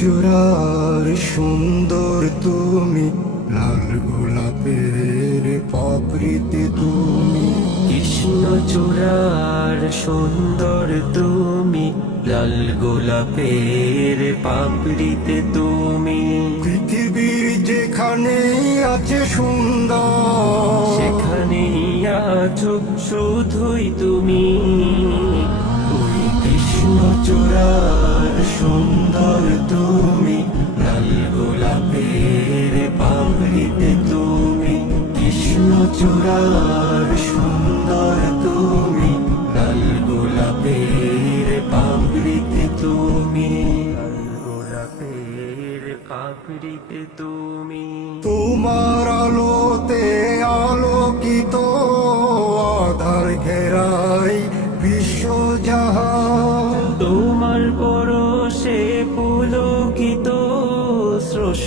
চূড়ার সুন্দর তুমি লাল গোলাপের পাপড়িতে তুমি। কৃষ্ণ চূড়ার সুন্দর তুমি লাল গোলাপের পাপড়িতে তুমি। পৃথিবীর যেখানে আছে সুন্দর সেখানেই আছো শুধুই তুমি। চূড়ার সুন্দর তুমি, লাল গোলাপের পাপড়িতে তুমি, কৃষ্ণ চূড়ার সুন্দর তুমি, লাল গোলাপের পাপড়িতে তুমি গোলাপের পাপড়িতে তুমি। তোমার আলোতে আলোকিত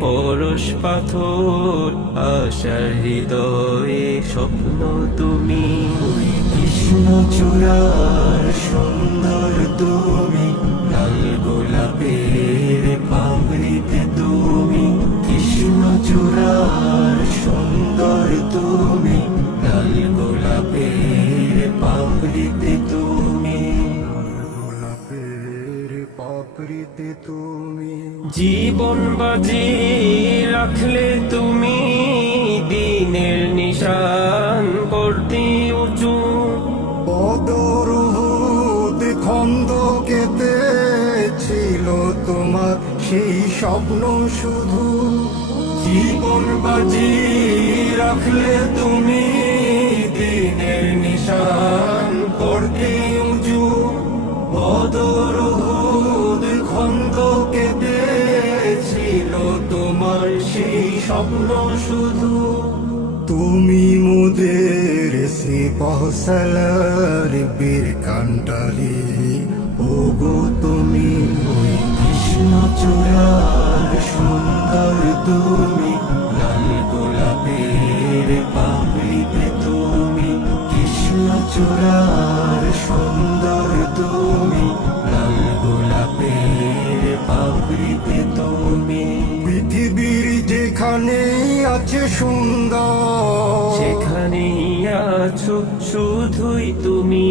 পরশ পাথর, আশার হৃদয়ে স্বপ্ন তুমি। কৃষ্ণ চূড়ার সুন্দর তুমি, লাল গোলাপের পাবড়িতে তুমি। কৃষ্ণ চূড়ার সুন্দর তুমি পাপড়িতে তুমি। জীবন বাজি রাখলে তুমি দিনের নিশান করতে উঁচু। বদরহুদ খন্দ কেতে ছিল তোমার সেই স্বপ্ন শুধু। জীবন বাজি রাখলে তুমি দিনের নিশান সেই স্বপ্ন শুধু। তুমি মোদের সিপাহসালার বীর কান্ডালি ওগো তুমি ওই কৃষ্ণ চূড়ার সুন্দর তুমি। লাল গোলাপের পাপড়িতে তুমি কৃষ্ণ চূড়ার সুন্দর তুমি। আছে সুন্দর। সেখানেই আছো শুধুই তুমি।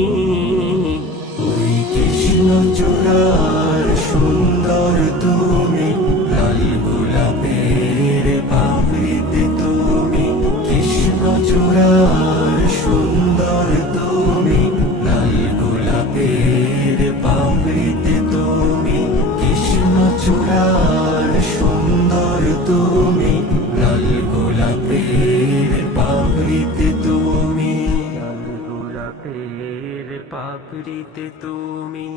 ওই কৃষ্ণ চূড়ার সুন্দর তুমি লাল গোলাপের পাপড়িতে তুমি। কৃষ্ণ চূড়ার সুন্দর তুমি লাল গোলাপের পাপড়িতে তুমি। কৃষ্ণ চূড়ার লাল তুমি।